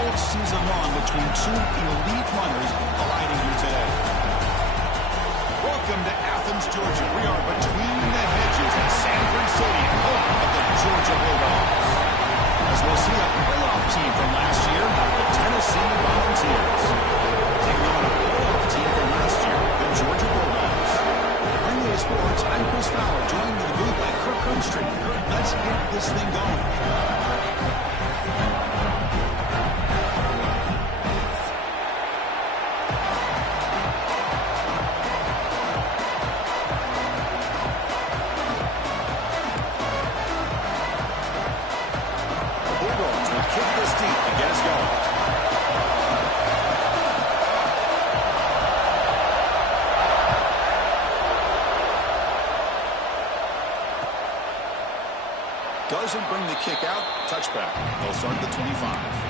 all season long between two elite runners colliding here today. Welcome to Athens, Georgia. We are between the hedges at Sanford Stadium, home of the Georgia Bulldogs. As we'll see a playoff team from last year, the Tennessee Volunteers. Taking on a playoff team from last year, the Georgia Bulldogs. Bring the sports, I'm Chris Fowler, joined in the booth by Kirk Herbstreit. Kirk, let's get this thing going. Doesn't bring the kick out. Touchback. They'll start at the 25.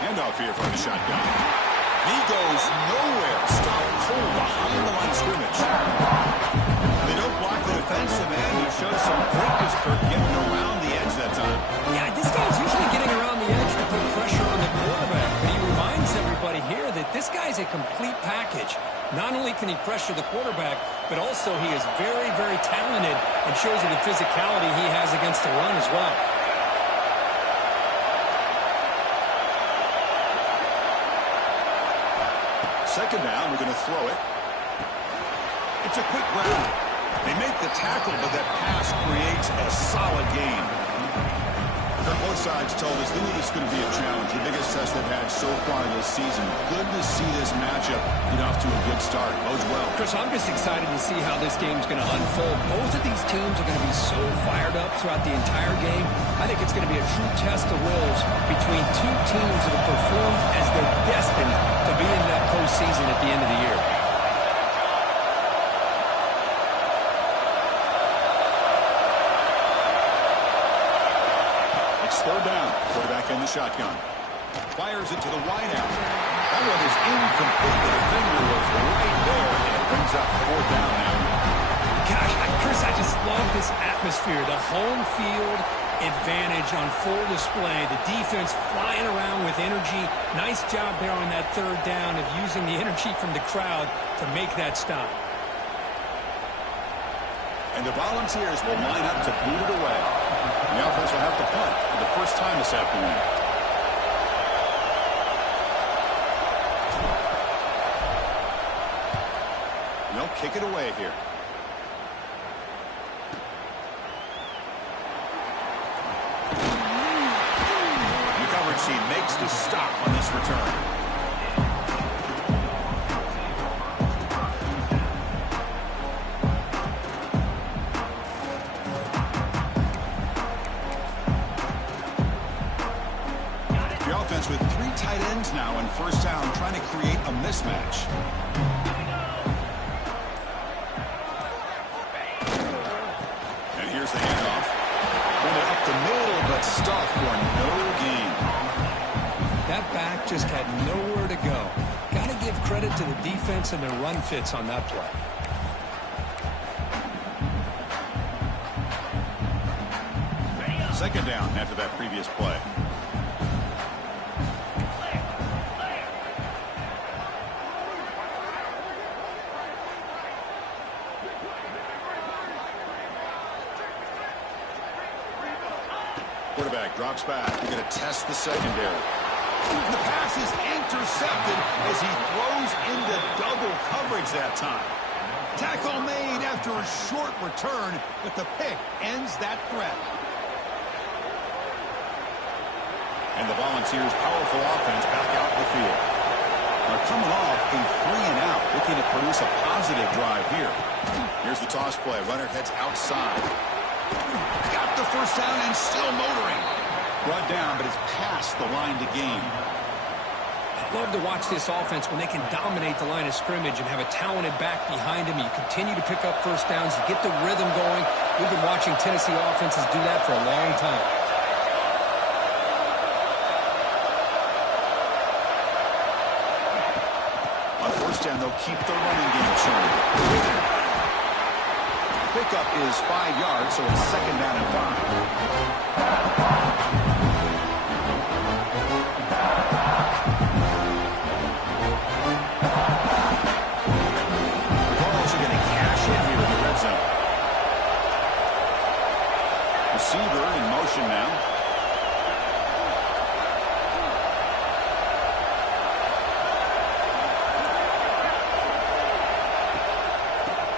Handoff here from the shotgun. He goes nowhere. Stop cold behind the line of scrimmage. They don't block the defensive end. He shows some quickness, Kirk, getting around the edge that time. Yeah, this guy's usually getting around the edge to put pressure on the quarterback. But he reminds everybody here that this guy's a complete package. Not only can he pressure the quarterback, but also he is very, very talented and shows you the physicality he has against the run as well. Second down, we're going to throw it. It's a quick grab. They make the tackle, but that pass creates a solid gain. Both sides told us they knew this was going to be a challenge, the biggest test they've had so far this season. Good to see this matchup get off to a good start. Bodes well. Chris, I'm just excited to see how this game's going to unfold. Both of these teams are going to be so fired up throughout the entire game. I think it's going to be a true test of wills between two teams that have performed as they're destined to be in that postseason at the end of the year. Third down. Quarterback in the shotgun. Fires it to the wideout. That one is incomplete. The defender was right there, and it brings up fourth down now. Gosh, Chris, I just love this atmosphere. The home field advantage on full display. The defense flying around with energy. Nice job there on that third down of using the energy from the crowd to make that stop. And the Volunteers will line up to boot it away. The offense will have to punt for the first time this afternoon. They'll kick it away here. The coverage team makes the stop on this return. With three tight ends now in first down, trying to create a mismatch. And here's the handoff. Run it up the middle, but stuffed for no gain. That back just had nowhere to go. Got to give credit to the defense and their run fits on that play. Second down after that previous play. Quarterback drops back. We're going to test the secondary. The pass is intercepted as he throws into double coverage that time. Tackle made after a short return, but the pick ends that threat. And the Volunteers' powerful offense back out in the field. They're coming off a 3-and-out, looking to produce a positive drive here. Here's the toss play. Runner heads outside. Got the first down and still motoring. Brought down, but it's past the line to gain. I love to watch this offense when they can dominate the line of scrimmage and have a talented back behind him. You continue to pick up first downs. You get the rhythm going. We've been watching Tennessee offenses do that for a long time. On first down, they'll keep their running game turning. Pickup is 5 yards, so it's second down and 5. Receiver in motion now.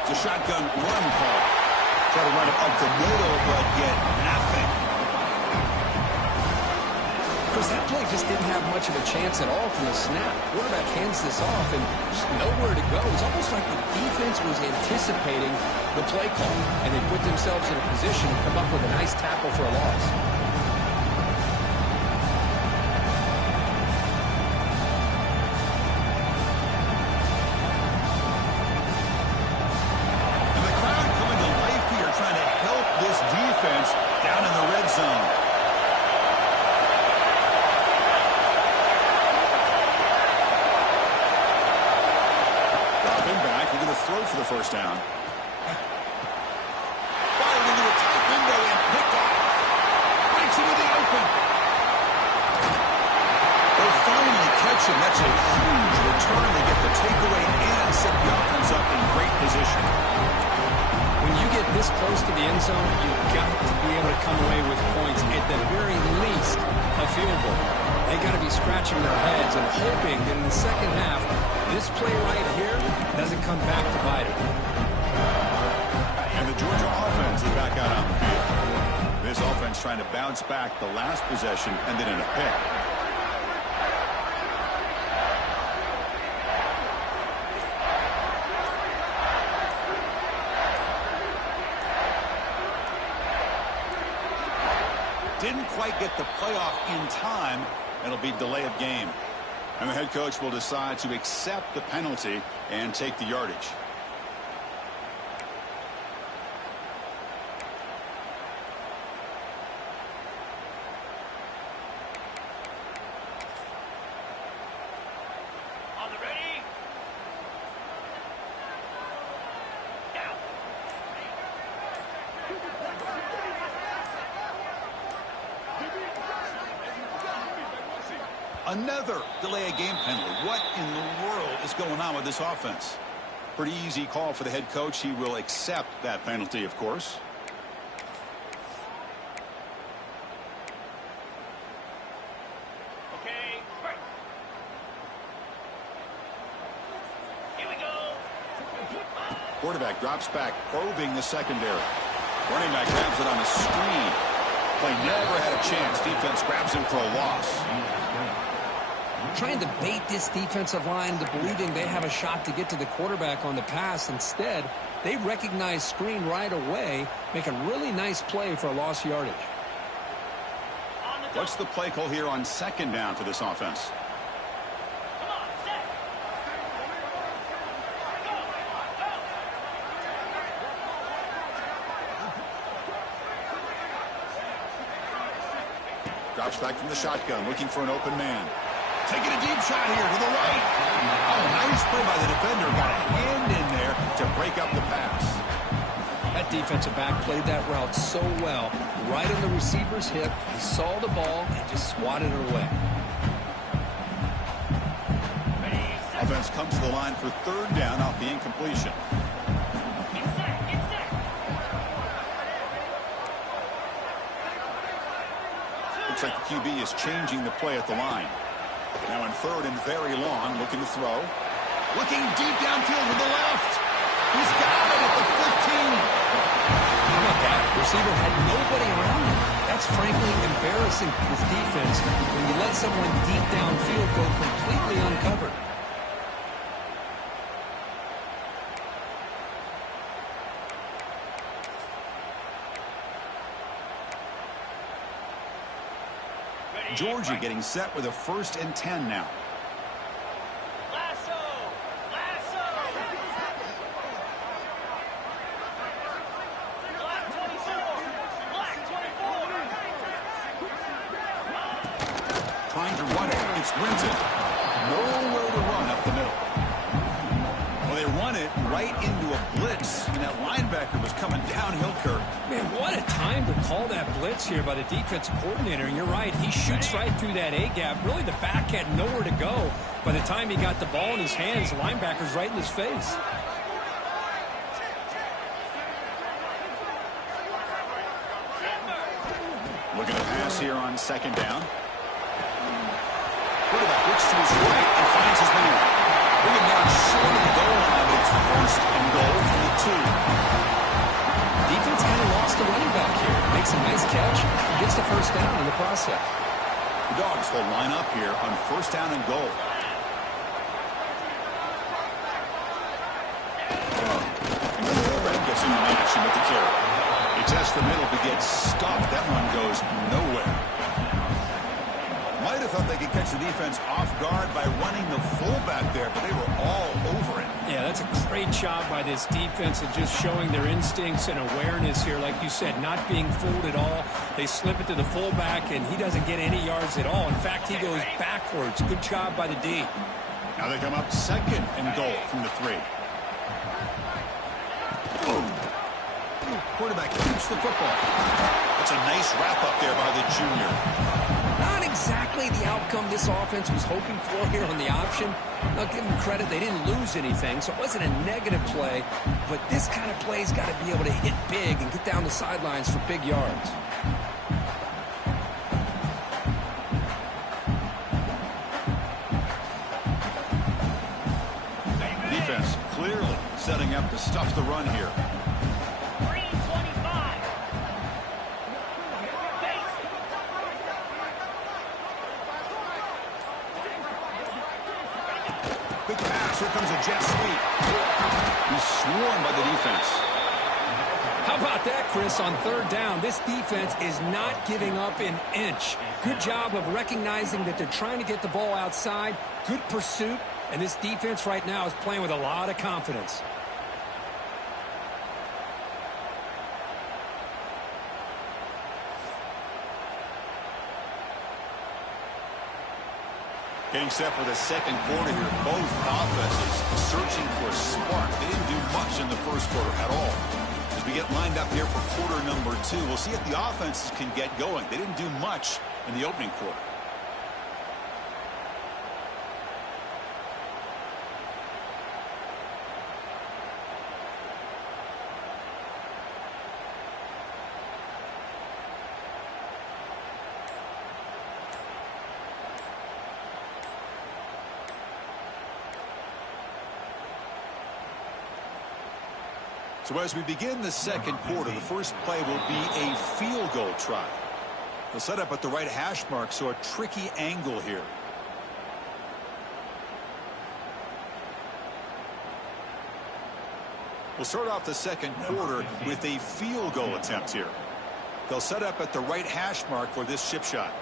It's a shotgun run call. Try to run it up the middle, but get nothing. Chris, that play just didn't have much of a chance at all from the snap. Quarterback hands this off and just nowhere to go. It's almost like the defense was anticipating the play call, and they put themselves in a position to come up with a nice tackle for a loss. And the crowd coming to life here, trying to help this defense down in the red zone. Dropping back, we're going to throw for the first down. That's a huge return to get the takeaway and set the offense up in great position. When you get this close to the end zone, you've got to be able to come away with points, at the very least a field goal. They got to be scratching their heads and hoping that in the second half, this play right here doesn't come back to bite them. And the Georgia offense is back out on the field. This offense trying to bounce back the last possession and then in a pick. Didn't quite get the playoff in time. It'll be delay of game. And the head coach will decide to accept the penalty and take the yardage. Another delay of game penalty. What in the world is going on with this offense? Pretty easy call for the head coach. He will accept that penalty, of course. Okay, break. Here we go. Quarterback drops back, probing the secondary. Running back grabs it on a screen. Play never had a chance. Defense grabs him for a loss. Trying to bait this defensive line into believing they have a shot to get to the quarterback on the pass. Instead, they recognize screen right away, make a really nice play for a lost yardage. What's the play call here on second down for this offense? Come on, set. Go, Drops back from the shotgun, looking for an open man. Taking a deep shot here to the right. Oh, nice play by the defender. Got a hand in there to break up the pass. That defensive back played that route so well. Right on the receiver's hip. He saw the ball and just swatted it away. Offense comes to the line for third down off the incompletion. Looks like the QB is changing the play at the line. Now in third and very long, looking to throw. Looking deep downfield to the left. He's got it at the 15. How about that? Receiver had nobody around him. That's frankly embarrassing for this defense when you let someone deep downfield go completely uncovered. Georgia getting set with a 1st and 10 now. Lasso! Lasso! Black 24! Black 24! Trying to run it. It's Winton. Nowhere to run up the middle. Well, they run it right into a blitz, and that linebacker was coming downhill, Kirk. Man, what a time to call that blitz here by the defensive coordinator. And you're right, he shoots right through that A-gap. Really, the back had nowhere to go. By the time he got the ball in his hands, the linebacker's right in his face. Looking to pass here on 2nd down. Quarterback looks to his right and finds his man. Bring him down short of the goal line, but it's 1st and goal from the 2. Defense kind of lost the running back here. Makes a nice catch and gets the 1st down in the process. The Dogs will line up here on 1st down and goal. And the quarterback gets in on action with the carry. He tests the middle but gets stopped. That one goes nowhere. Might have thought they could catch the defense off guard by running the fullback there, but they were all over it. Yeah, that's a great job by this defense of just showing their instincts and awareness here. Like you said, not being fooled at all. They slip it to the fullback, and he doesn't get any yards at all. In fact, he goes backwards. Good job by the D. Now they come up 2nd and goal from the 3. Quarterback keeps the football. That's a nice wrap up there by the junior. Not exactly the outcome this offense was hoping for here on the option. I'll give them credit, they didn't lose anything, so it wasn't a negative play. But this kind of play's got to be able to hit big and get down the sidelines for big yards. Defense clearly setting up to stuff the run here. Green 25! Big pass. Here comes a jet sweep. He's swarmed by the defense. How about that, Chris, on 3rd down? This defense is not giving up an inch. Good job of recognizing that they're trying to get the ball outside. Good pursuit. And this defense right now is playing with a lot of confidence. Getting set for the 2nd quarter here. Both offenses searching for a spark. They didn't do much in the 1st quarter at all. As we get lined up here for quarter number 2, we'll see if the offenses can get going. They didn't do much in the opening quarter. So as we begin the 2nd quarter, the first play will be a field goal try. They'll set up at the right hash mark, so a tricky angle here. We'll start off the 2nd quarter with a field goal attempt here. They'll set up at the right hash mark for this chip shot.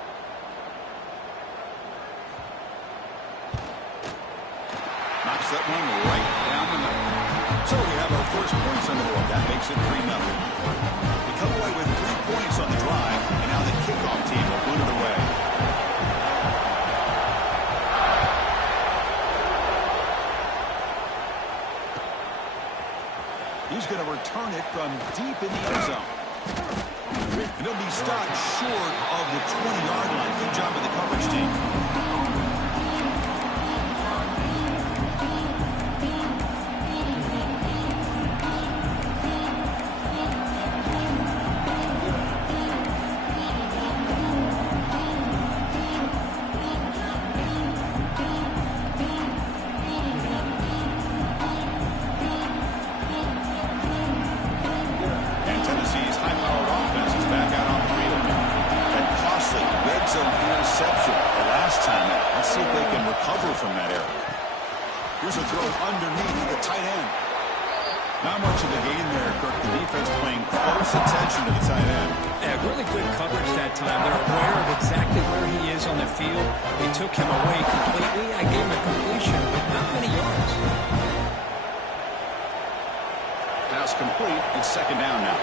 Knocks that one right down the middle. So we have our first points on the board. That makes it 3-0. We come away with 3 points on the drive, and now the kickoff team will boot it away. He's going to return it from deep in the end zone. And he'll be stopped short of the 20-yard line. Good job of the coverage team. From that area. Here's a throw underneath the tight end. Not much of the gain there, Kirk. The defense playing close attention to the tight end. Yeah, really good coverage that time. They're aware of exactly where he is the field. They took him away completely. I gave him a completion, but not many yards. Pass complete. It's second down now.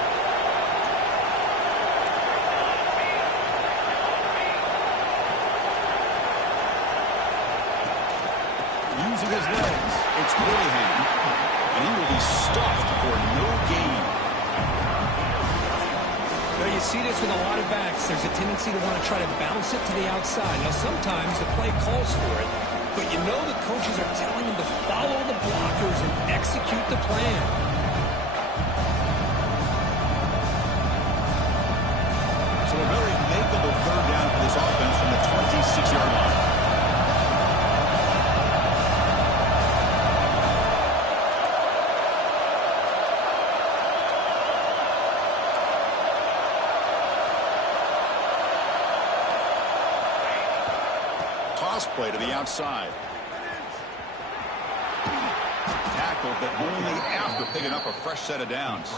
Using his legs, it's Moynihan, and he will be stuffed for no gain. Now you see this with a lot of backs. There's a tendency to want to try to bounce it to the outside. Now sometimes the play calls for it, but you know the coaches are telling them to follow the blockers and execute the plan. So a very makeable third down for this offense from the 26-yard line. Play to the outside. Tackled, but only after picking up a fresh set of downs.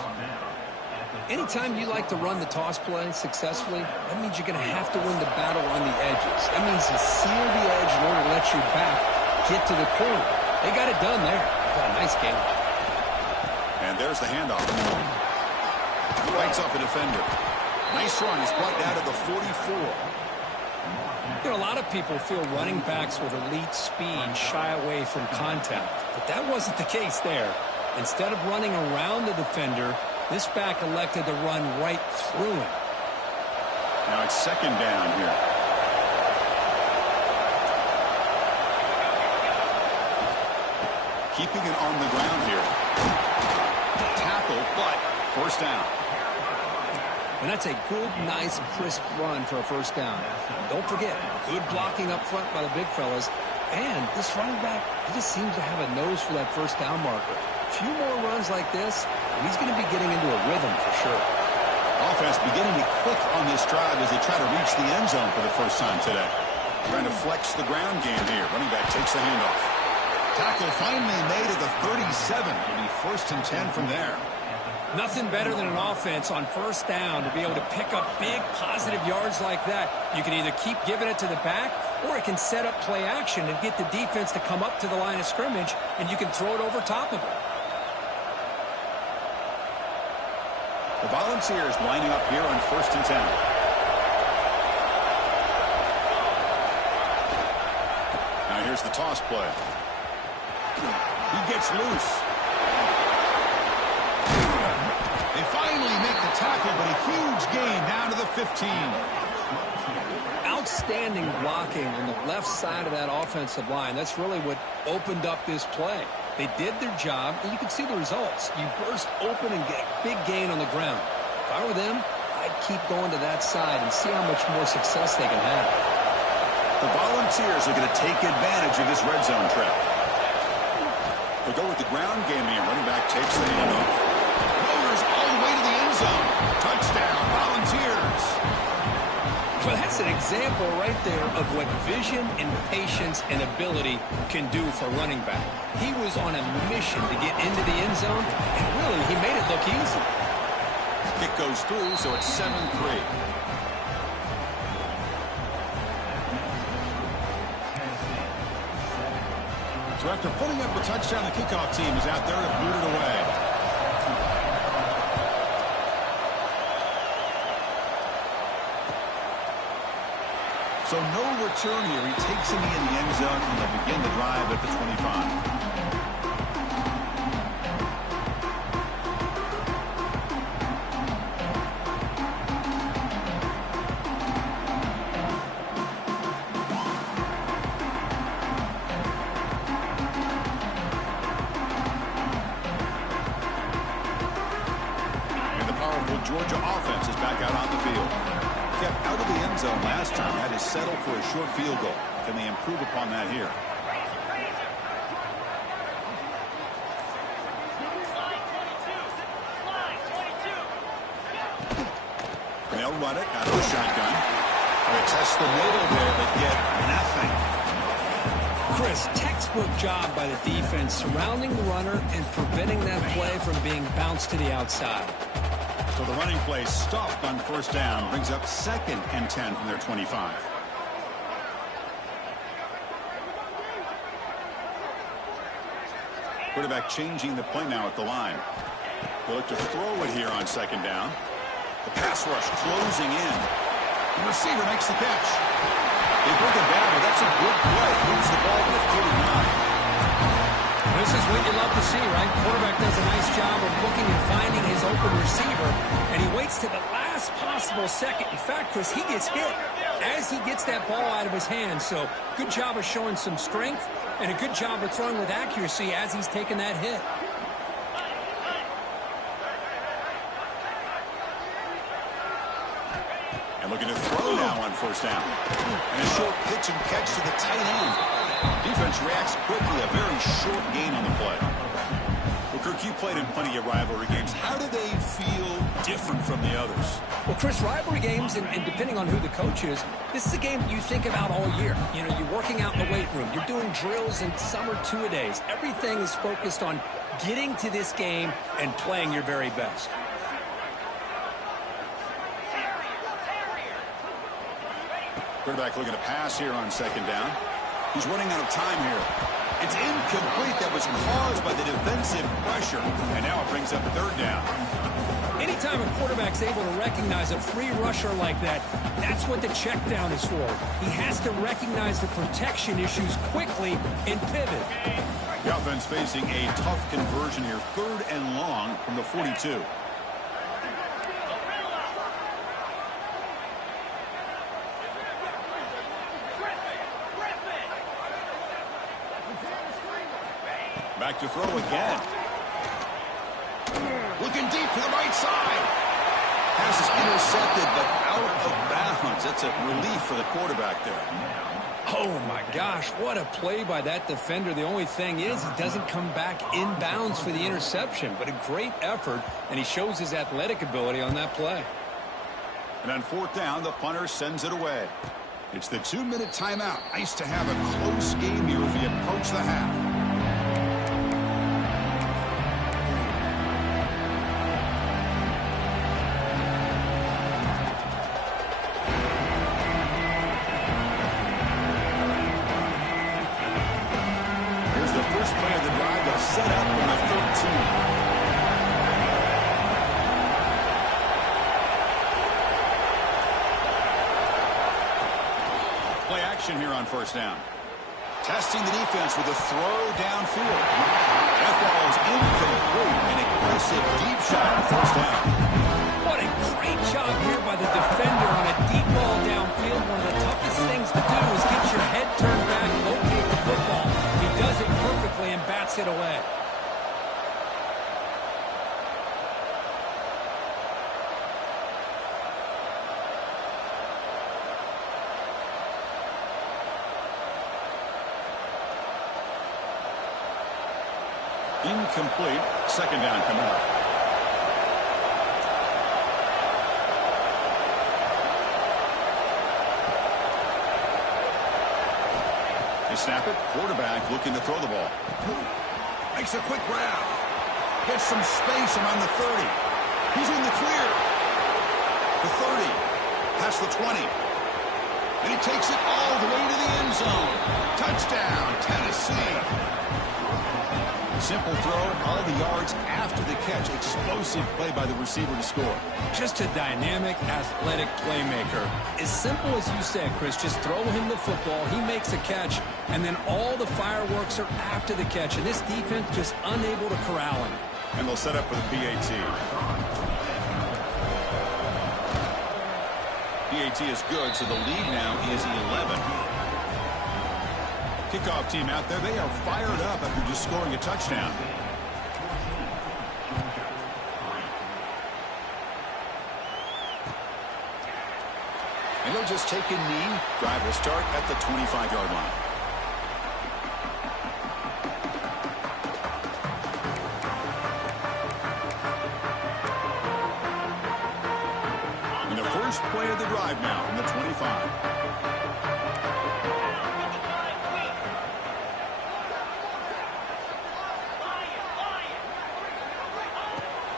Anytime you like to run the toss play successfully, that means you're going to have to win the battle on the edges. That means you seal the edge in order to let your back get to the corner. They got it done there. Got a nice game. And there's the handoff. Bites off a defender. Nice run. He's brought down to the 44. You know, a lot of people feel running backs with elite speed shy away from contact, but that wasn't the case there. Instead of running around the defender, this back elected to run right through him. Now it's second down here. Keeping it on the ground here. Tackle, but first down. And that's a good, nice, crisp run for a first down. Don't forget, good blocking up front by the big fellas. And this running back, he just seems to have a nose for that first down marker. A few more runs like this, and he's going to be getting into a rhythm for sure. Offense beginning to click on this drive as they try to reach the end zone for the first time today. Trying to flex the ground game here. Running back takes the handoff. Tackle finally made at the 37. It'll be first and 10 from there. Nothing better than an offense on first down to be able to pick up big positive yards like that. You can either keep giving it to the back, or it can set up play action and get the defense to come up to the line of scrimmage, and you can throw it over top of it. The Volunteers lining up here on first and 10. Now here's the toss play. He gets loose. They finally make the tackle, but a huge gain down to the 15. Outstanding blocking on the left side of that offensive line. That's really what opened up this play. They did their job, and you can see the results. You burst open and get a big gain on the ground. If I were them, I'd keep going to that side and see how much more success they can have. The Volunteers are going to take advantage of this red zone trap. They go with the ground game here. Running back takes the handoff. All the way to the end zone. Touchdown, Volunteers. Well, that's an example right there of what vision and patience and ability can do for a running back. He was on a mission to get into the end zone, and really, he made it look easy. Kick goes through, so it's 7-3. So after putting up a touchdown, the kickoff team is out there to boot it away. So no return here. He takes him in the end zone, and they'll begin the drive at the 25. And the powerful Georgia offense is back out on the field. Kept out of the end zone last time, had to settle for a short field goal. Can they improve upon that here? They'll run it out of the shotgun. They test the middle there, but get nothing. Chris, textbook job by the defense surrounding the runner and preventing that play from being bounced to the outside. So the running play stopped on first down, brings up second and 10 from their 25. Quarterback changing the play now at the line. They look to throw it here on second down. The pass rush closing in. The receiver makes the catch. They bring it down, but that's a good play. Moves the ball to the 39. This is what you love to see, right? Quarterback does a nice job of looking and finding his open receiver, and he waits to the last possible second. In fact, Chris, he gets hit as he gets that ball out of his hands. So good job of showing some strength and a good job of throwing with accuracy as he's taking that hit. And looking to throw now on first down. And a short pitch and catch to the tight end. Defense reacts quickly. A very short gain on the play. Well, Kirk, you played in plenty of rivalry games. How do they feel different from the others? Well, Chris, rivalry games, and depending on who the coach is, this is a game you think about all year. You know, you're working out in the weight room. You're doing drills and some are two-a-days. Everything is focused on getting to this game and playing your very best. Quarterback looking to pass here on second down. He's running out of time here. It's incomplete. That was caused by the defensive pressure. And now it brings up third down. Anytime a quarterback's able to recognize a free rusher like that, that's what the check down is for. He has to recognize the protection issues quickly and pivot. The offense facing a tough conversion here. 3rd and long from the 42. Back to throw again. Looking deep to the right side. Pass is intercepted, but out of bounds. That's a relief for the quarterback there. Oh, my gosh, what a play by that defender. The only thing is he doesn't come back inbounds for the interception, but a great effort, and he shows his athletic ability on that play. And on 4th down, the punter sends it away. It's the 2-minute timeout. Nice to have a close game here as we approach the half. Set up from the 13. Play action here on first down. Testing the defense with a throw downfield. That ball is incomplete. An aggressive deep shot on first down. What a great job here by the defender on a deep ball downfield. One of the toughest things to do is get your head turned back, locate the football. He does it perfectly and bats it away. Incomplete. Second down coming up. They snap it. Quarterback looking to throw the ball. Makes a quick grab. Gets some space around the 30. He's in the clear. The 30. Past the 20. And he takes it all the way to the end zone. Touchdown, Tennessee. Simple throw, all the yards after the catch. Explosive play by the receiver to score. Just a dynamic, athletic playmaker. As simple as you said, Chris, just throw him the football, he makes a catch, and then all the fireworks are after the catch. And this defense just unable to corral him. And they'll set up for the PAT. PAT is good, so the lead now is 11. Kickoff team out there, they are fired up after just scoring a touchdown. And they'll just take a knee. Drive will start at the 25-yard line. And the first play of the drive now from the 25.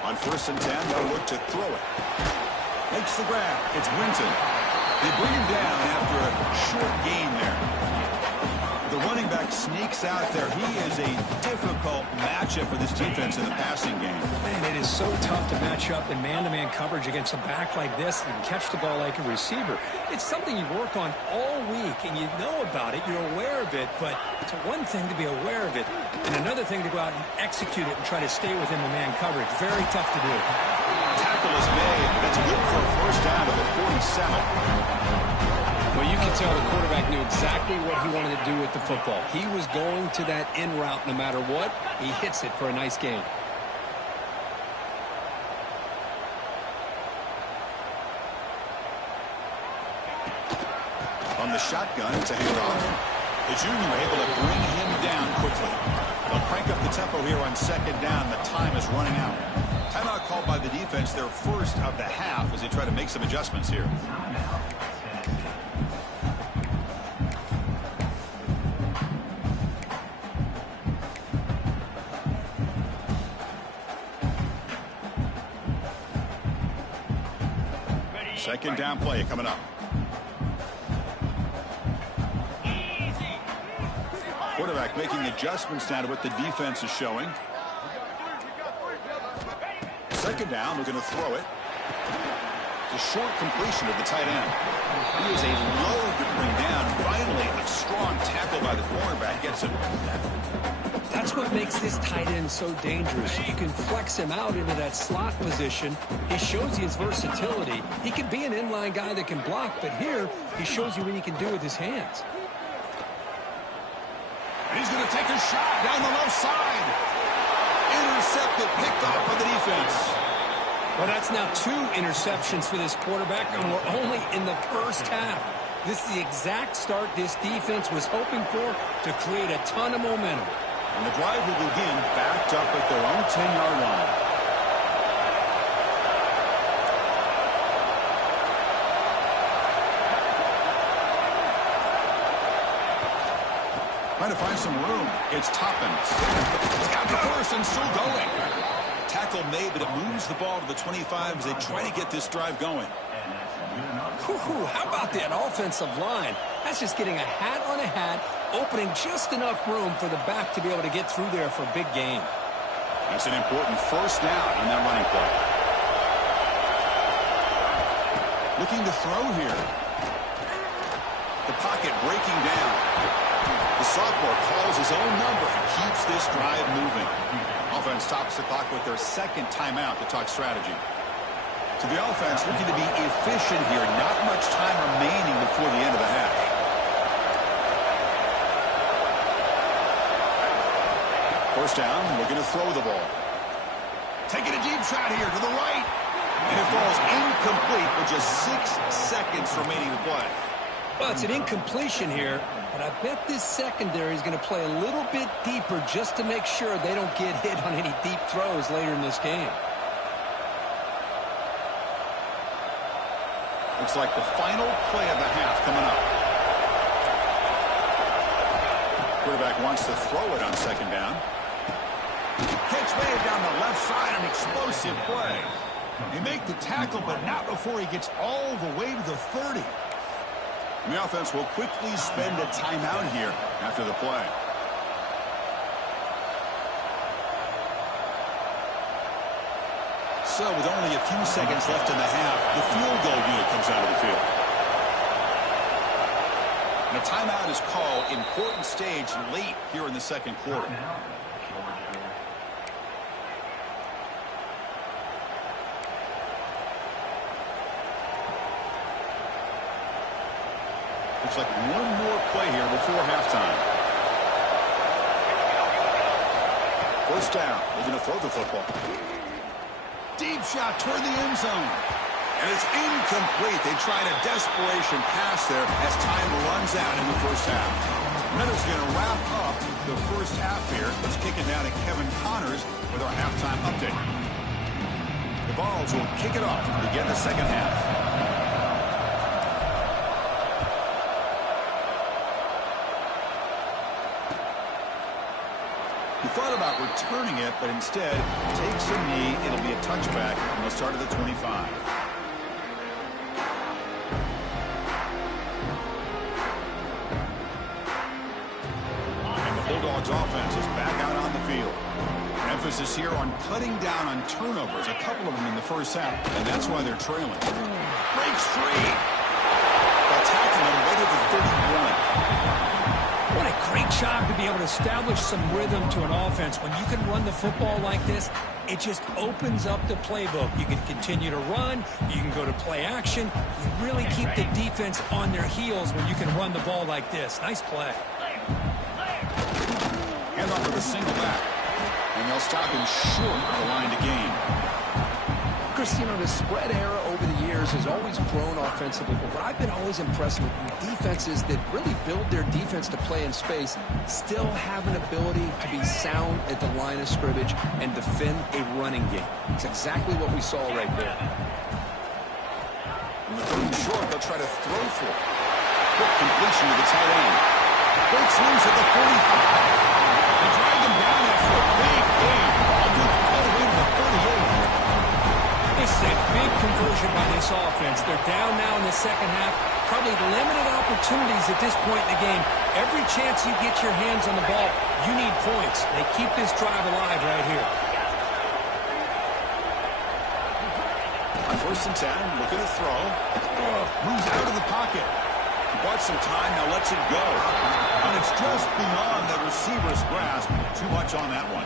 On 1st and 10, they'll look to throw it. Makes the grab. It's Winton. They bring him down after a short gain there. The running back sneaks out there. He is a difficult matchup for this defense in the passing game. Man, it is so tough to match up in man-to-man coverage against a back like this and catch the ball like a receiver. It's something you work on all week, and you know about it. You're aware of it, but it's one thing to be aware of it, and another thing to go out and execute it and try to stay within the man coverage. Very tough to do. Tackle is made. That's good for a first down to the 47. Well, you can tell the quarterback knew exactly what he wanted to do with the football. He was going to that in route no matter what. He hits it for a nice gain. On the shotgun, it's a handoff. The junior able to bring him down quickly. They'll crank up the tempo here on second down. The time is running out. Timeout called by the defense, their first of the half, as they try to make some adjustments here. Second down play coming up. Quarterback making adjustments now to what the defense is showing. Second down, we're going to throw it. It's a short completion of the tight end. He is a load to bring down. Finally, a strong tackle by the cornerback gets him. That's what makes this tight end so dangerous. You can flex him out into that slot position. He shows you his versatility. He can be an inline guy that can block, but here he shows you what he can do with his hands. And he's going to take a shot down the left side. Intercepted, picked off by the defense. Well, that's now 2 interceptions for this quarterback, and we're only in the first half. This is the exact start this defense was hoping for to create a ton of momentum. And the drive will begin backed up at their own 10-yard line. Trying to find some room. It's Toppins. He's got the first and still going. Tackle made, but it moves the ball to the 25 as they try to get this drive going. How about that offensive line? That's just getting a hat on a hat, opening just enough room for the back to be able to get through there for a big gain. That's an important first down on that running play. Looking to throw here. The pocket breaking down. The sophomore calls his own number and keeps this drive moving. Offense stops the clock with their second timeout to talk strategy. So the offense looking to be efficient here. Not much time remaining before the end of the half. First down, we're going to throw the ball. Taking a deep shot here to the right. And it falls incomplete with just 6 seconds remaining to play. Well, it's an incompletion here, but I bet this secondary is going to play a little bit deeper just to make sure they don't get hit on any deep throws later in this game. Looks like the final play of the half coming up. Quarterback wants to throw it on second down. Catch made down the left side, an explosive play. They make the tackle, but not before he gets all the way to the 30. And the offense will quickly spend a timeout here after the play. So with only a few seconds left in the half, the field goal unit comes out of the field. And a timeout is called. Important stage late here in the second quarter. Looks like one more play here before halftime. First down. They're going to throw the football. Deep shot toward the end zone. And it's incomplete. They tried a desperation pass there as time runs out in the first half. Meadows going to wrap up the first half here. Let's kick it down to Kevin Connors with our halftime update. The Vols will kick it off to begin the second half. He thought about returning it, but instead takes a knee. It'll be a touchback from the start of the 25. Bulldogs offense is back out on the field. Emphasis here on cutting down on turnovers, a couple of them in the first half, and that's why they're trailing. Breaks free. Attacking them right at the 31. What a great job to be able to establish some rhythm to an offense. When you can run the football like this, it just opens up the playbook. You can continue to run. You can go to play action. You really keep the defense on their heels when you can run the ball like this. Nice play. Hand off with a single back. And they'll stop him short of the line to gain. Chris, you know, the spread era over the years has always grown offensively, but what I've been always impressed with defenses that really build their defense to play in space still have an ability to be sound at the line of scrimmage and defend a running game. It's exactly what we saw right there. On the third and short, they'll try to throw for it. Quick completion to the tight end. Breaks loose at the 45. They drag him down after a big gain. All the way to the 38. This is a big conversion by this offense. They're down now in the second half. Probably limited opportunities at this point in the game. Every chance you get your hands on the ball, you need points. They keep this drive alive right here. On 1st and 10, looking to throw. Moves out of the pocket. Bought some time, now lets it go. And it's just beyond the receiver's grasp. Too much on that one.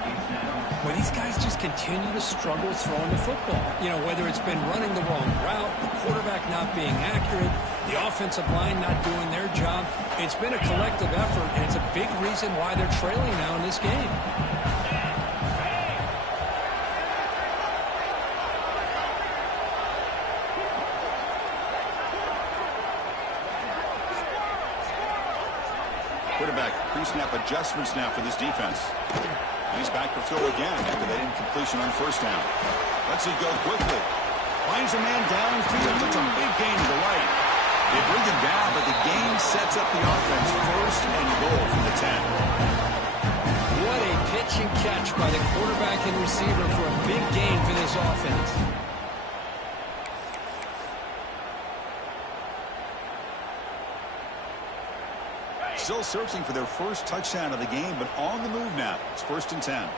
Well, these guys just continue to struggle throwing the football. You know, whether it's been running the wrong route, the quarterback not being accurate, the offensive line not doing their job. It's been a collective effort, and it's a big reason why they're trailing now in this game. Quarterback pre-snap adjustment snap for this defense. He's back to throw again after that incompletion on 1st down. Lets it go quickly. Finds a man downfield. It's a big gain to the right. They bring him down, but the gain sets up the offense 1st and goal from the 10. What a pitch and catch by the quarterback and receiver for a big gain for this offense. Still searching for their first touchdown of the game, but on the move now. It's 1st and 10.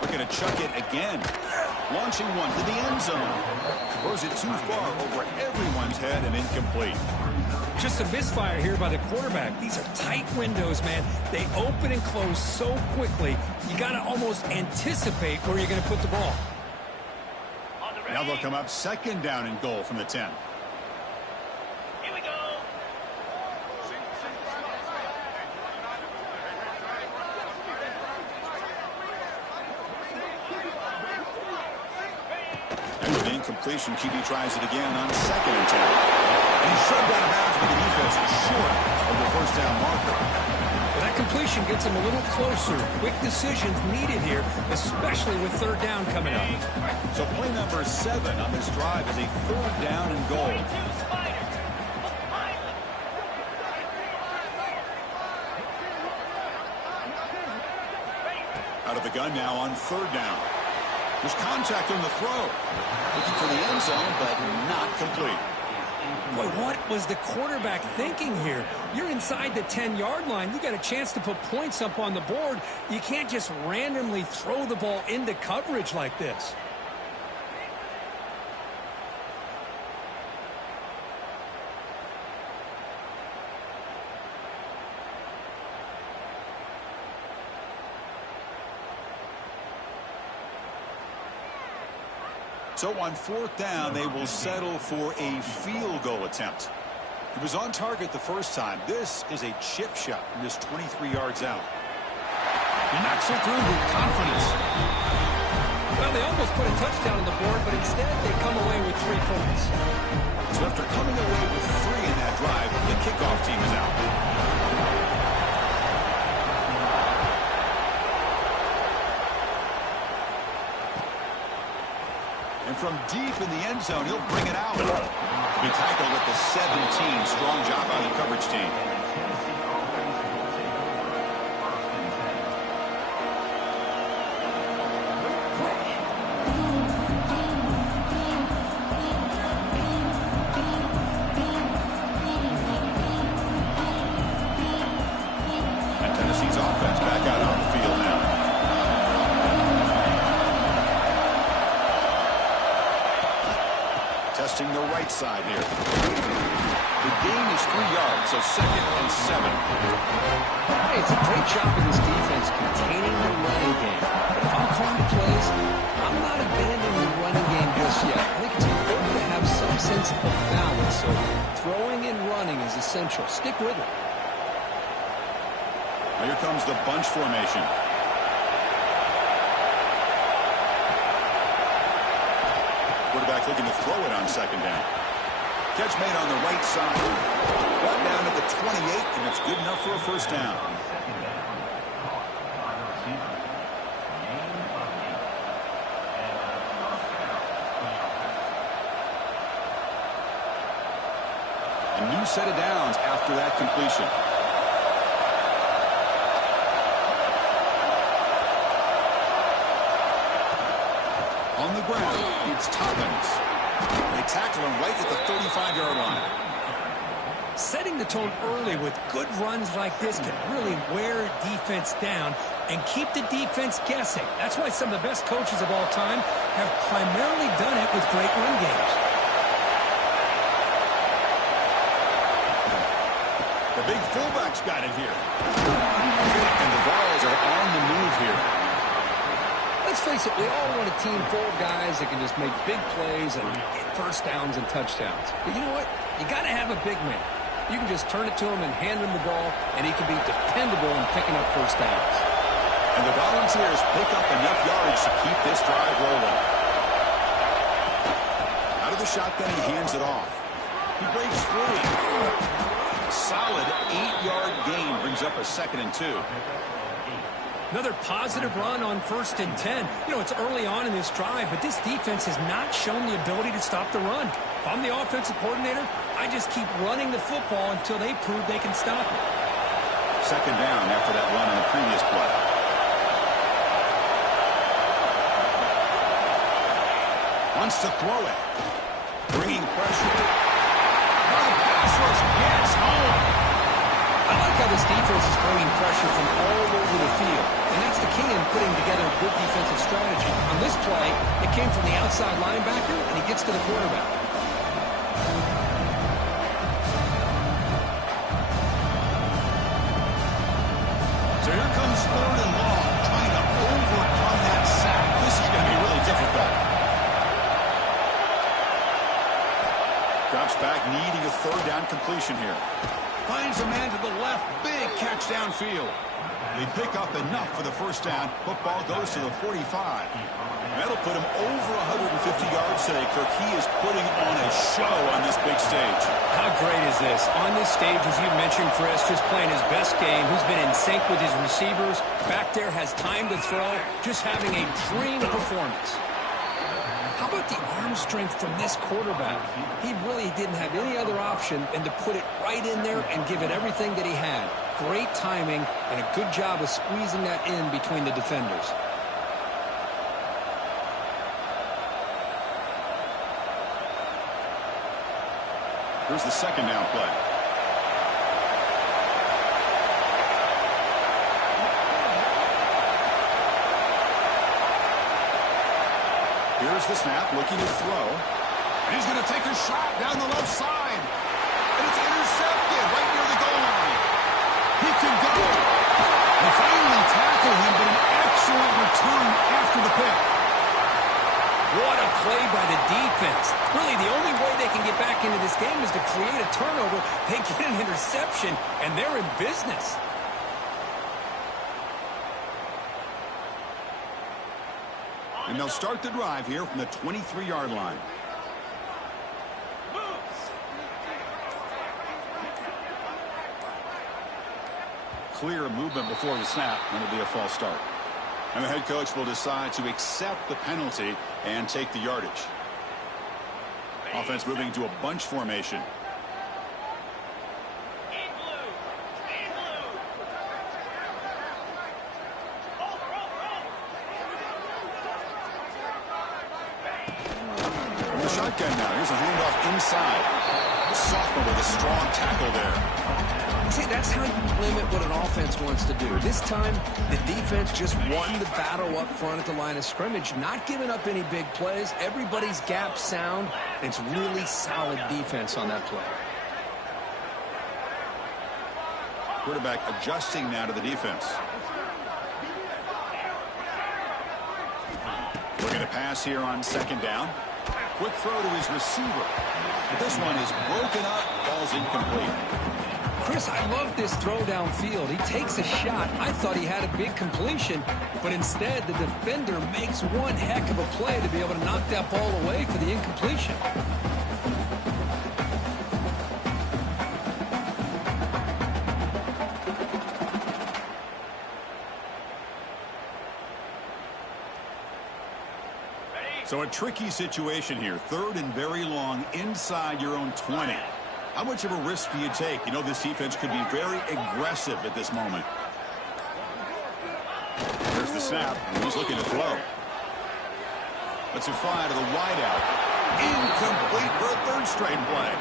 Looking to chuck it again. Launching one to the end zone. Throws it too far over everyone's head and incomplete. Just a misfire here by the quarterback. These are tight windows, man. They open and close so quickly. You got to almost anticipate where you're going to put the ball. Now they'll come up 2nd down and goal from the 10. Here we go. After the incompletion, QB tries it again on 2nd and 10. And he's shoved out of bounds with the defense short of the 1st down marker. Well, that completion gets them a little closer. Quick decisions needed here, especially with 3rd down coming up. So play number 7 on this drive is a 3rd down and goal. Out of the gun now on 3rd down. There's contact on the throw. Looking for the end zone, but not complete. Boy, what was the quarterback thinking here? You're inside the 10-yard line. You got a chance to put points up on the board. You can't just randomly throw the ball into coverage like this. So on 4th down, they will settle for a field goal attempt. He was on target the first time. This is a chip shot from just 23 yards out. He knocks it through with confidence. Well, they almost put a touchdown on the board, but instead they come away with 3 points. So after coming away with 3 in that drive, the kickoff team is out. And from deep in the end zone, he'll bring it out. He tackled at the 17. Strong job by the coverage team. pressing the right side here. The gain is 3 yards, so 2nd and 7. Hey, it's a great job of this defense containing the running game. But if I'm calling the plays, I'm not abandoning the running game just yet. I think it's important to have some sense of balance, so throwing and running is essential. Stick with it. Now here comes the bunch formation. Quarterback looking to throw it on 2nd down. Catch made on the right side. Brought down at the 28, and it's good enough for a 1st down. A new set of downs after that completion. On the ground, it's Toppins. They tackle him right at the 35-yard line. Setting the tone early with good runs like this can really wear defense down and keep the defense guessing. That's why some of the best coaches of all time have primarily done it with great run games. The big fullback's got it here. And the Vols are on the move here. Let's face it, we all want a team full of guys that can just make big plays and get 1st downs and touchdowns. But you know what? You got to have a big man. You can just turn it to him and hand him the ball, and he can be dependable in picking up 1st downs. And the Volunteers pick up enough yards to keep this drive rolling. Out of the shotgun, he hands it off. He breaks free. Solid 8-yard gain brings up a 2nd and 2. Another positive run on 1st and 10. You know, it's early on in this drive, but this defense has not shown the ability to stop the run. If I'm the offensive coordinator, I just keep running the football until they prove they can stop it. 2nd down after that run on the previous play. Wants to throw it. Bringing pressure. Now the pass rush gets home. I like how this defense is bringing pressure from all over the field. And that's the key in putting together a good defensive strategy. On this play, it came from the outside linebacker, and he gets to the quarterback. So here comes 3rd and long, trying to overcome that sack. This is going to be really difficult. Drops back, needing a 3rd down completion here. Finds a man to the left. Big catch downfield. They pick up enough for the 1st down. Football goes to the 45. That'll put him over 150 yards today, Kirk. He is putting on a show on this big stage. How great is this? On this stage, as you mentioned, Chris, just playing his best game. He's been in sync with his receivers. Back there, has time to throw. Just having a dream performance. How about the arm strength from this quarterback? He really didn't have any other option than to put it right in there and give it everything that he had. Great timing and a good job of squeezing that in between the defenders. Here's the 2nd down play. Here's the snap, looking to throw. And he's going to take a shot down the left side. And it's intercepted right near the goal line. He can go. They finally tackle him, but an excellent return after the pick. What a play by the defense. Really, the only way they can get back into this game is to create a turnover. They get an interception, and they're in business. And they'll start the drive here from the 23-yard line. Clear movement before the snap, and it'll be a false start. And the head coach will decide to accept the penalty and take the yardage. Offense moving to a bunch formation. Shotgun now. Here's a handoff inside. The sophomore with a strong tackle there. See, that's how you limit what an offense wants to do. This time, the defense just won the battle up front at the line of scrimmage, not giving up any big plays. Everybody's gap sound, and it's really solid defense on that play. Quarterback adjusting now to the defense. Looking to pass here on second down. Quick throw to his receiver. But this one is broken up. Ball's incomplete. Chris, I love this throw downfield. He takes a shot. I thought he had a big completion, but instead the defender makes one heck of a play to be able to knock that ball away for the incompletion. So a tricky situation here. Third and very long inside your own 20. How much of a risk do you take? You know this defense could be very aggressive at this moment. There's the snap. He's looking to throw. Let's it fly to the wideout. Incomplete for a third straight play.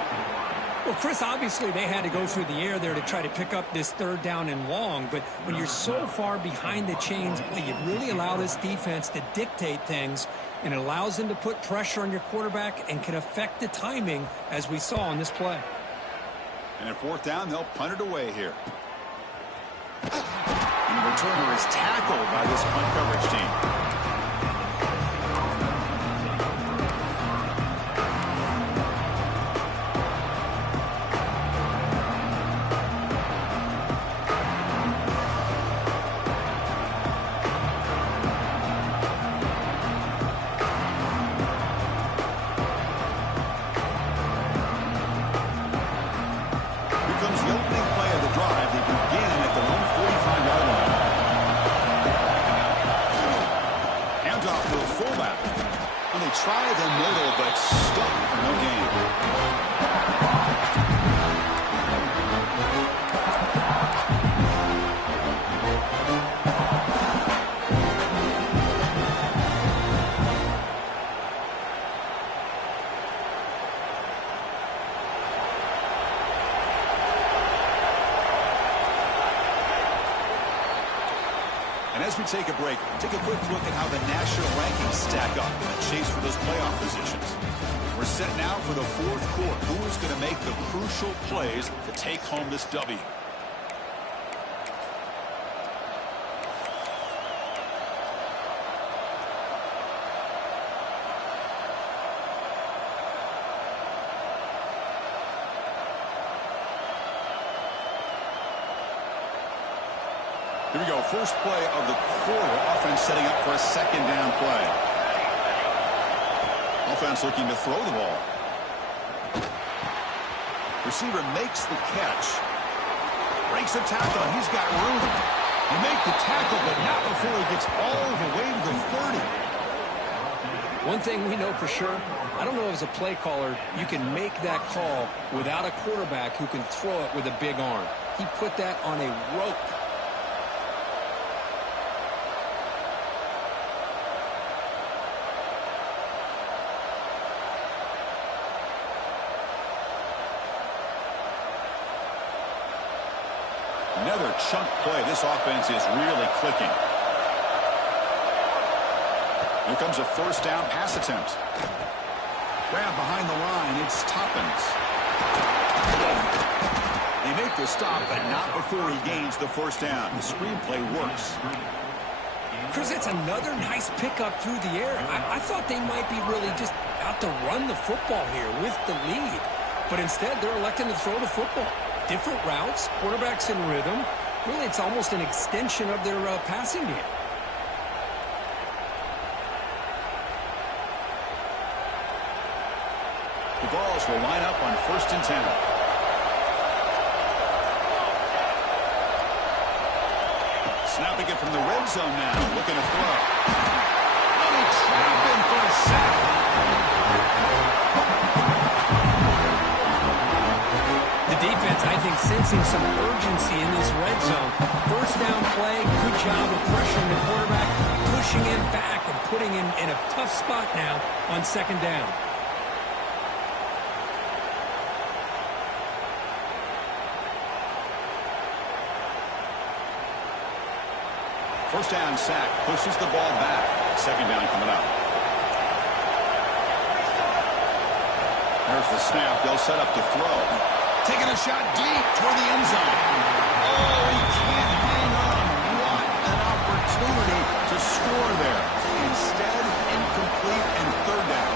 Well, Chris, obviously they had to go through the air there to try to pick up this third down and long, but when you're so far behind the chains, you really allow this defense to dictate things, and it allows them to put pressure on your quarterback and can affect the timing, as we saw on this play. And at fourth down, they'll punt it away here. And the returner is tackled by this punt coverage team. Try the middle, but stuck for no gain. And as we take a break, take a quick look at how the national rankings stack up in the chase for those playoff positions. We're set now for the fourth quarter. Who is going to make the crucial plays to take home this W? Here we go. First play of the quarter. Offense setting up for a second down play. Offense looking to throw the ball. Receiver makes the catch. Breaks a tackle. He's got room. He makes the tackle, but not before he gets all the way to the 30. One thing we know for sure, I don't know as a play caller, you can make that call without a quarterback who can throw it with a big arm. He put that on a rope. Another chunk play. This offense is really clicking. Here comes a first down pass attempt. Grab behind the line. It's Toppins. They make the stop, but not before he gains the first down. The screenplay works. Chris, it's another nice pickup through the air. I thought they might be really just out to run the football here with the lead. But instead, they're electing to throw the football. Different routes, quarterbacks in rhythm. Really, it's almost an extension of their passing game. The balls will line up on 1st and 10. Snapping it from the red zone now, looking to throw. And he trapped him for a sack. Defense, I think, sensing some urgency in this red zone. First down play, good job of pressuring the quarterback, pushing him back and putting him in a tough spot now on second down. First down sack pushes the ball back. Second down coming up. There's the snap. They'll set up to throw. Taking a shot deep toward the end zone. Oh, he can't hang on. What an opportunity to score there. Instead, incomplete and third down.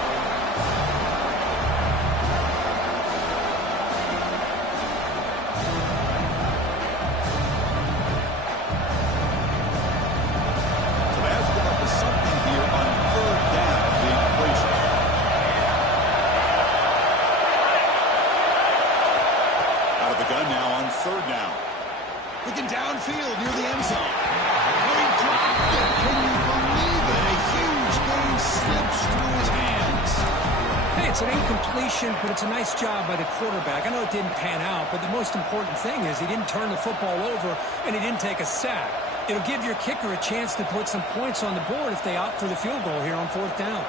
So they have to come up with something here on third down, the completion. Out of the gun now on third down. Looking downfield near the end zone. Oh, he dropped it. Can you believe it? A huge gain slips through his hands. Hey, it's an incompletion, but it's a nice job by the quarterback. I know it didn't pan out, but the most important thing is he didn't turn the football over and he didn't take a sack. It'll give your kicker a chance to put some points on the board if they opt for the field goal here on fourth down.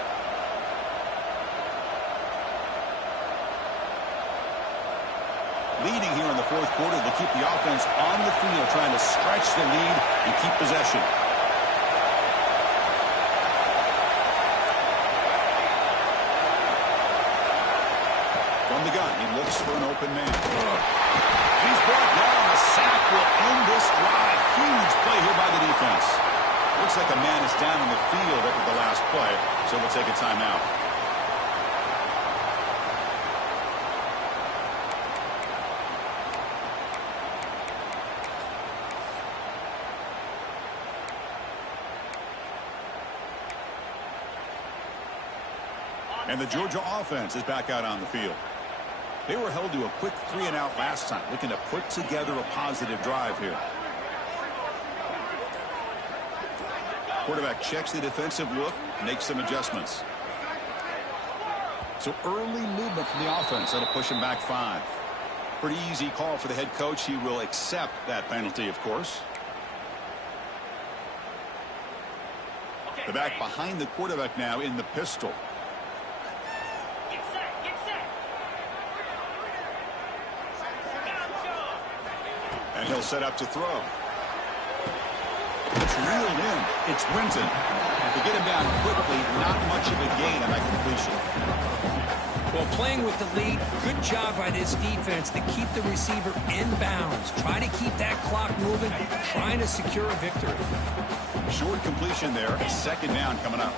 Leading here in the fourth quarter to keep the offense on the field, trying to stretch the lead and keep possession. From the gun, he looks for an open man. He's brought down. A sack will end this drive. Huge play here by the defense. Looks like a man is down in the field after the last play, so we'll take a timeout. And the Georgia offense is back out on the field. They were held to a quick 3-and-out last time, looking to put together a positive drive here. Quarterback checks the defensive look, makes some adjustments. So early movement from the offense. That'll push him back 5. Pretty easy call for the head coach. He will accept that penalty, of course. The back behind the quarterback now in the pistol. And he'll set up to throw. It's reeled in. It's Winton. To get him down quickly, not much of a gain on that completion. Well, playing with the lead, good job by this defense to keep the receiver in bounds. Try to keep that clock moving, trying to secure a victory. Short completion there. Second down coming up.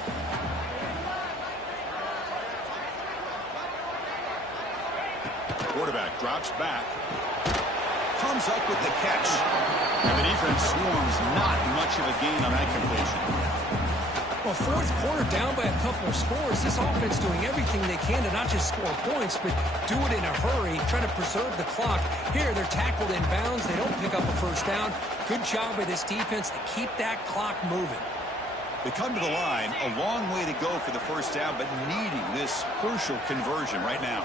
Quarterback drops back. Comes up with the catch. And the defense swarms. Not much of a gain on that completion. Well, fourth quarter down by a couple of scores. This offense doing everything they can to not just score points, but do it in a hurry, try to preserve the clock. Here, they're tackled in bounds. They don't pick up a first down. Good job by this defense to keep that clock moving. They come to the line. A long way to go for the first down, but needing this crucial conversion right now.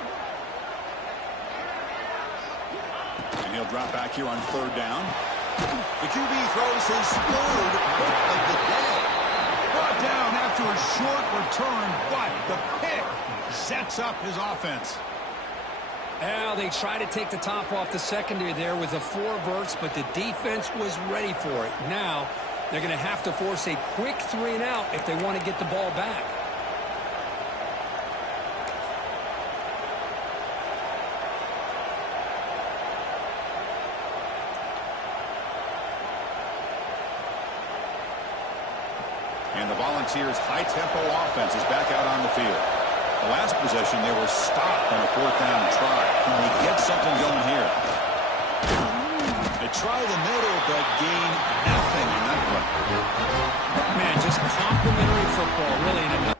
And he'll drop back here on third down. The QB throws his third pick of the day. Brought down after a short return, but the pick sets up his offense. Well, they try to take the top off the secondary there with the 4 verts, but the defense was ready for it. Now, they're going to have to force a quick 3-and-out if they want to get the ball back. And the Volunteers' high-tempo offense is back out on the field. The last possession, they were stopped on a fourth down try. Can they get something going here? They try the middle, but gain nothing in that play. Man, just complimentary football, really.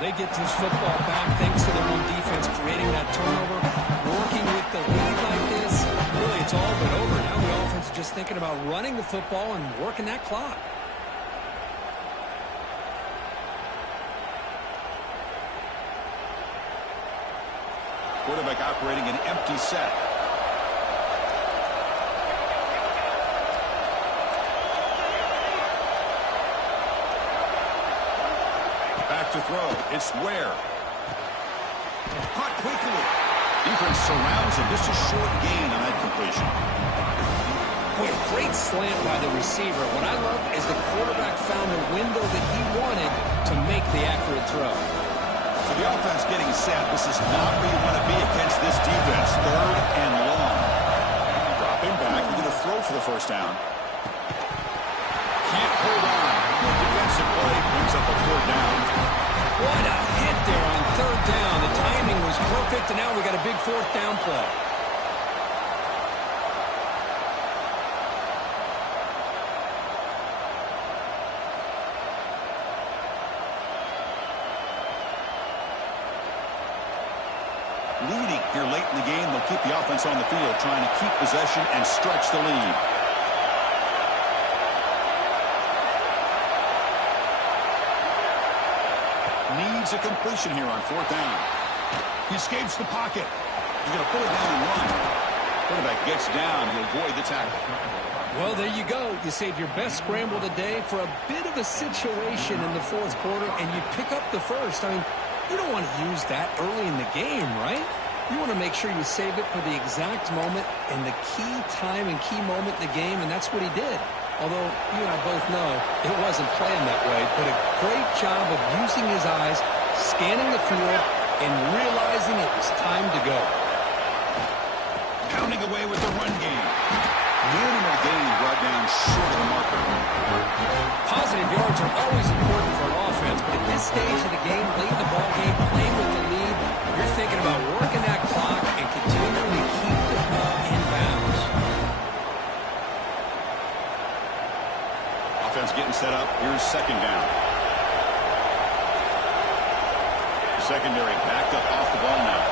They get this football back thanks to their own defense, creating that turnover, working with the lead like this. Really, it's all but over. Now the offense is just thinking about running the football and working that clock. Quarterback operating an empty set. Back to throw. It's Ware. Caught quickly. Defense surrounds him. Just a short gain on that completion. Boy, a great slant by the receiver. What I love is the quarterback found a window that he wanted to make the accurate throw. So the offense getting set. This is not where you want to be against this defense. Third and long. Drop him back. We're going to throw for the first down. Can't hold on. Defensive play brings up a fourth down. What a hit there on third down. The timing was perfect, and now we got a big fourth down play. Leading here late in the game, they'll keep the offense on the field, trying to keep possession and stretch the lead. Needs a completion here on fourth down. He escapes the pocket. He's going to pull it down and run. Quarterback gets down to avoid the tackle. Well, there you go. You save your best scramble of the day for a bit of a situation in the fourth quarter, and you pick up the first. I mean, you don't want to use that early in the game, right? You want to make sure you save it for the exact moment and the key time and key moment in the game, and that's what he did. Although you and I both know it wasn't planned that way, but a great job of using his eyes, scanning the field, and realizing it was time to go. Pounding away with the run game. Minimal gain brought down short of the marker. Positive yards are always important for an offense, but at this stage of the game, late in the ball game, playing with the lead, you're thinking about working that clock and continuing to keep the ball in bounds. Offense getting set up. Here's second down. Secondary backed up off the ball now.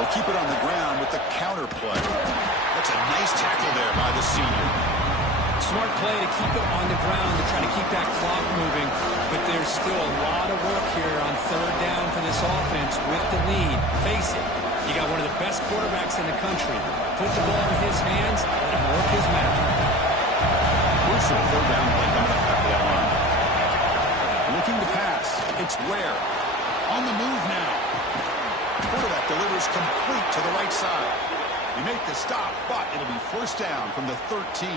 They'll keep it on the ground with the counter play. That's a nice tackle there by the senior. Smart play to keep it on the ground to try to keep that clock moving. But there's still a lot of work here on third down for this offense with the lead. Face it, you got one of the best quarterbacks in the country. Put the ball in his hands and work his magic. Crucial third down play coming up after that run. Looking to pass. It's Ware. On the move now. Quarterback delivers complete to the right side. You make the stop, but it'll be first down from the 13.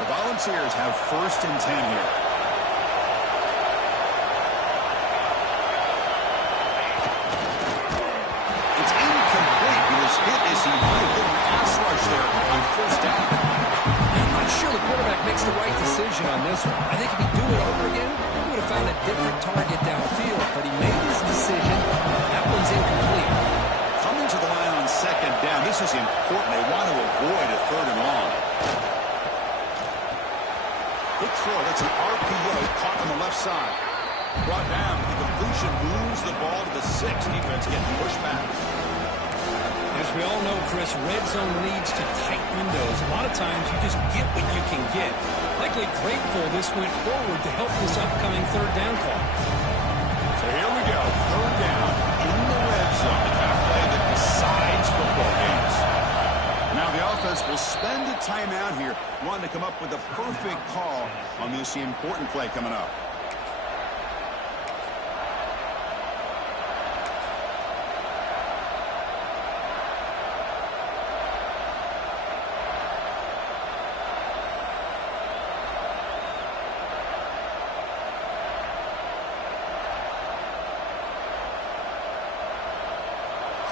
The Volunteers have first and 10 here. It's incomplete. He was hit as he had a good pass rush there on first down. I'm not sure the quarterback makes the right decision on this one. I think if he'd do it over again, he would have found a different target downfield. But he made his decision. That one's incomplete. Coming to the line on second down. This is important. They want to avoid a third and long. Good throw. That's an RPO caught on the left side. Brought down. The completion moves the ball to the 6. Defense getting pushed back. As we all know, Chris, red zone leads to tight windows. A lot of times you just get what you can get. Likely grateful this went forward to help this upcoming third down call. So here we go. Third down in the red zone. The kind of play that decides football games. Now the offense will spend a timeout here, wanting to come up with a perfect call on this important play coming up.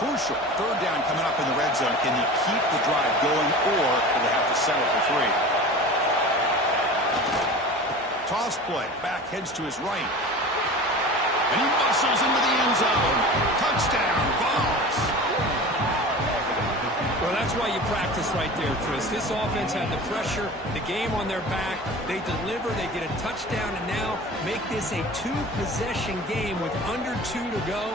Crucial. Third down coming up in the red zone. Can you keep the drive going, or do they have to settle for 3? Toss play. Back heads to his right. And he muscles into the end zone. Touchdown, Vols. Well, that's why you practice right there, Chris. This offense had the pressure, the game on their back. They deliver, they get a touchdown, and now make this a 2-possession game with under 2 to go.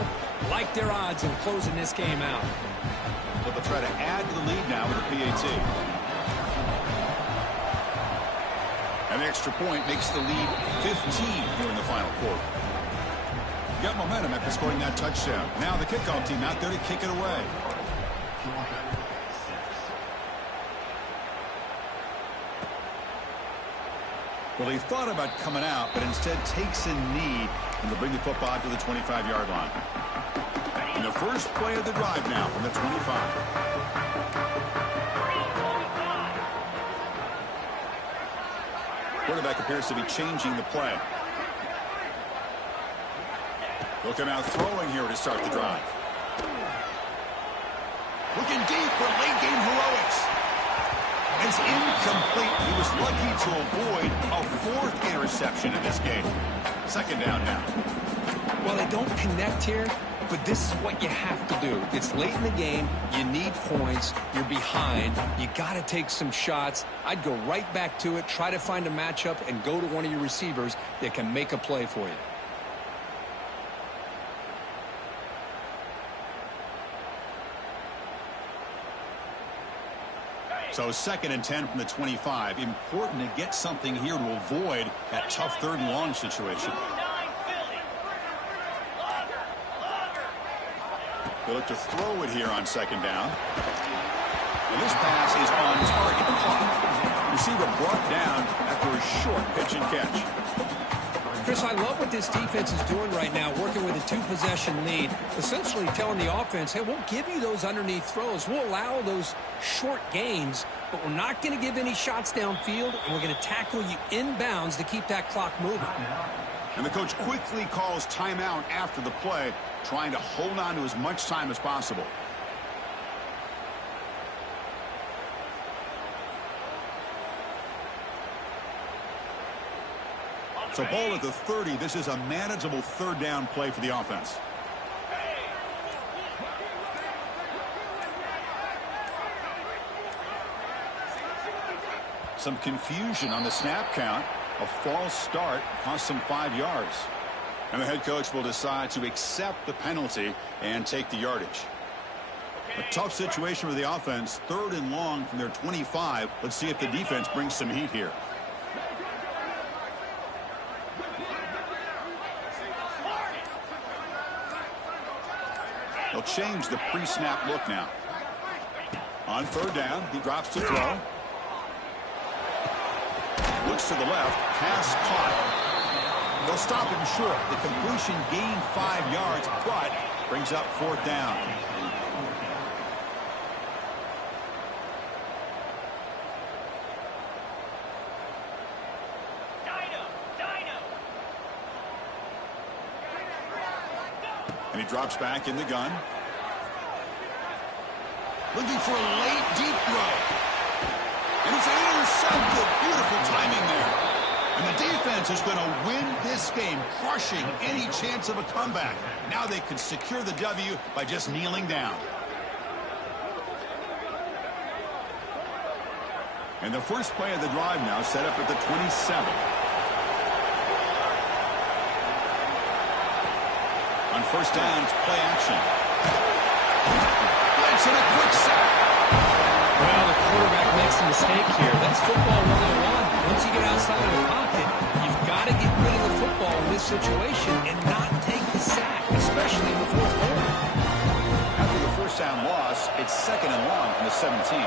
Like their odds of closing this game out. So they'll try to add to the lead now with a PAT. An extra point makes the lead 15 here in the final quarter. Got momentum after scoring that touchdown. Now the kickoff team out there to kick it away. Well, he thought about coming out, but instead takes a knee and will bring the football to the 25-yard line. And the first play of the drive now from the 25. Quarterback appears to be changing the play. They'll come out throwing here to start the drive. Looking deep for late-game heroics. It's incomplete. He was lucky to avoid a fourth interception in this game. Second down now. Well, they don't connect here, but this is what you have to do. It's late in the game. You need points. You're behind. You got to take some shots. I'd go right back to it, try to find a matchup, and go to one of your receivers that can make a play for you. So 2nd and 10 from the 25. Important to get something here to avoid that tough 3rd and long situation. They look to throw it here on 2nd down. And this pass is on target. Caught. Receiver brought down after a short pitch and catch. Chris, I love what this defense is doing right now, working with a 2-possession lead, essentially telling the offense, hey, we'll give you those underneath throws. We'll allow those short gains, but we're not going to give any shots downfield, and we're going to tackle you inbounds to keep that clock moving. And the coach quickly calls timeout after the play, trying to hold on to as much time as possible. So ball at the 30. This is a manageable 3rd down play for the offense. Some confusion on the snap count. A false start cost them 5 yards. And the head coach will decide to accept the penalty and take the yardage. A tough situation for the offense. 3rd and long from their 25. Let's see if the defense brings some heat here. They'll change the pre-snap look now. On 3rd down, he drops to throw. Looks to the left, pass caught. They'll stop him short. The completion gained 5 yards, but brings up 4th down. And he drops back in the gun. Looking for a late deep throw. And it's intercepted. Beautiful timing there. And the defense is going to win this game, crushing any chance of a comeback. Now they can secure the W by just kneeling down. And the first play of the drive now set up at the 27. On 1st down, it's play action. Blitz and a quick sack. Well, the quarterback makes a mistake here. That's football 101. Once you get outside of the pocket, you've got to get rid of the football in this situation and not take the sack, especially in the 4th quarter. After the 1st down loss, it's 2nd and long from the 17.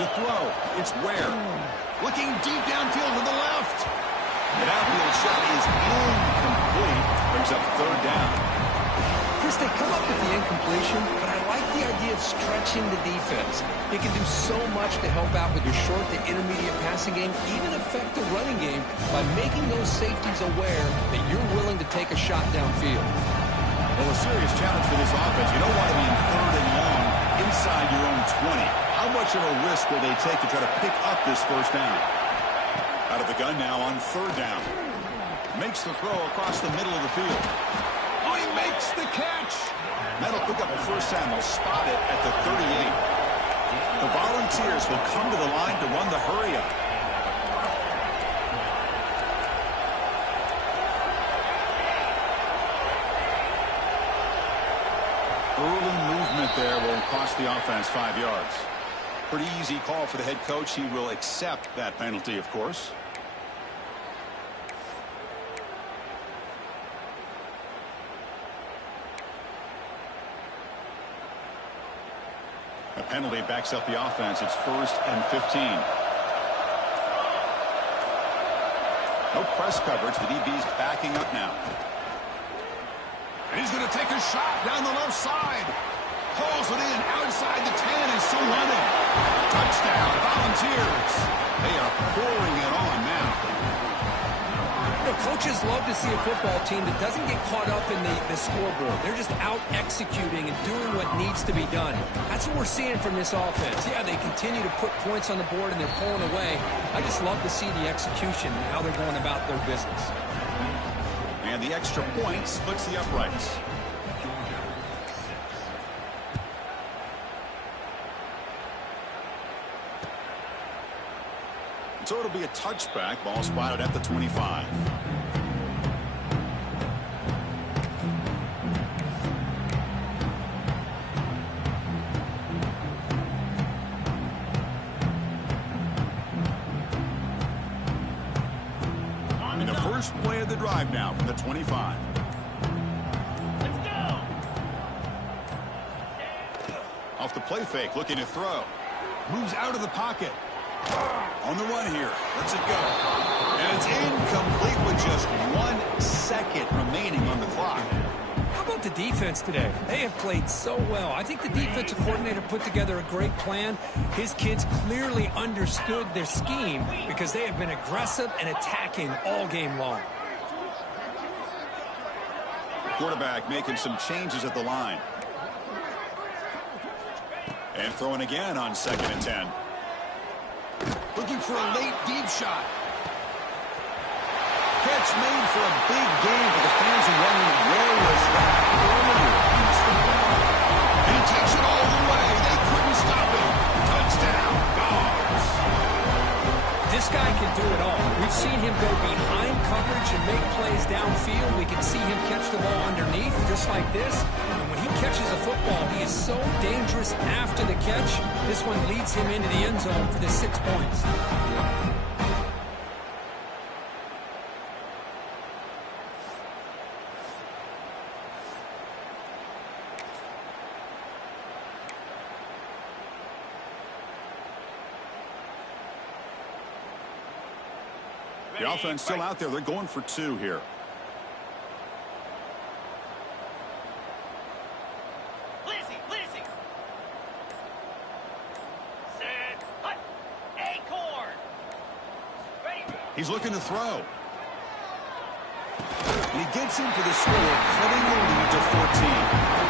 To throw, it's Ware. Looking deep downfield to the left. The downfield shot is incomplete. Brings up 3rd down. Chris, they come up with the incompletion, but I like the idea of stretching the defense. It can do so much to help out with your short to intermediate passing game, even affect the running game by making those safeties aware that you're willing to take a shot downfield. Well, a serious challenge for this offense. You don't want to be in 3rd and long inside your own 20. How much of a risk will they take to try to pick up this 1st down? Out of the gun now on 3rd down. Makes the throw across the middle of the field. Oh, he makes the catch. That'll pick up a 1st down. They'll spot it at the 38. The Volunteers will come to the line to run the hurry-up. Early movement there will cost the offense 5 yards. Pretty easy call for the head coach. He will accept that penalty, of course. A penalty backs up the offense. It's 1st and 15. No press coverage. The DB's backing up now. And he's going to take a shot down the left side. Pulls it in outside the 10 and still running. Touchdown, Volunteers. They are pouring it on now. You know, coaches love to see a football team that doesn't get caught up in the scoreboard. They're just out executing and doing what needs to be done. That's what we're seeing from this offense. Yeah, they continue to put points on the board and they're pulling away. I just love to see the execution and how they're going about their business. And the extra point splits the uprights. So it'll be a touchback. Ball spotted at the 25. And the first play of the drive now from the 25. Let's go. Off the play fake, looking to throw. Moves out of the pocket. On the run here. Lets it go. And it's incomplete with just 1 second remaining on the clock. How about the defense today? They have played so well. I think the defensive coordinator put together a great plan. His kids clearly understood their scheme because they have been aggressive and attacking all game long. Quarterback making some changes at the line. And throwing again on 2nd and 10. Looking for a late deep shot. Catch made for a big game for the fans who wondering where was that earlier in this football. And he takes it all the way. They couldn't stop him. Touchdown, Dogs. This guy can do it all. We've seen him go behind coverage and make plays downfield. We can see him catch the ball underneath just like this. And when he catches a football, he is so dangerous after the catch. This one leads him into the end zone for the 6 points. The offense still out there. They're going for 2 here. Lizzie. Set. Hut. Acorn. Ready. He's looking to throw. And he gets in for the score, cutting the lead to 14.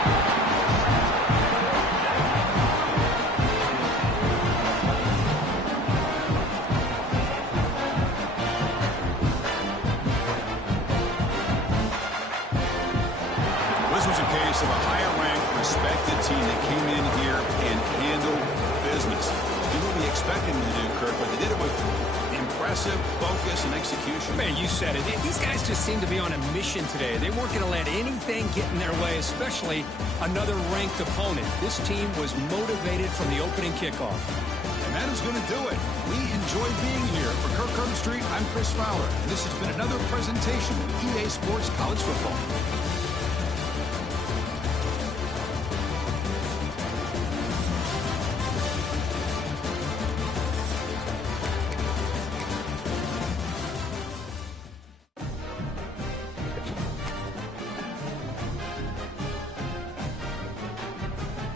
Of a higher-ranked, respected team that came in here and handled business. Do what we expected them to do, Kirk, but they did it with impressive focus and execution. Man, you said it. These guys just seem to be on a mission today. They weren't going to let anything get in their way, especially another ranked opponent. This team was motivated from the opening kickoff. And that is going to do it. We enjoyed being here. For Kirk Street, I'm Chris Fowler, and this has been another presentation of EA Sports College Football.